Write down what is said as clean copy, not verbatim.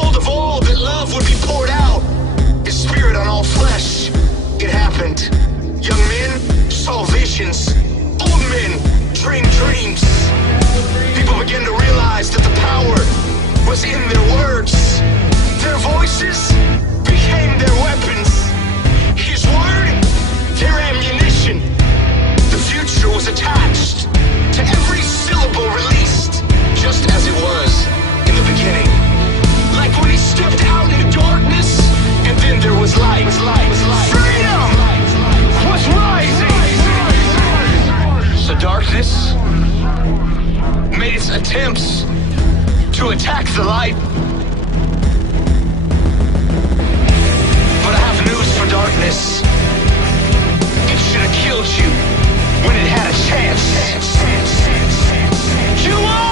told of all that love would be poured out, His Spirit on all flesh. It happened. Young men saw visions. Old men dreamed dreams. People began to realize that the power was in their words. Their voices became their weapons. His word, their ammunition. The future was attached to every syllable released, just as it was in the beginning. Like when He stepped out into darkness, and then there was light. Freedom was rising. So darkness made its attempts to attack the light. But I have news for darkness. It should have killed you when it had a chance. You are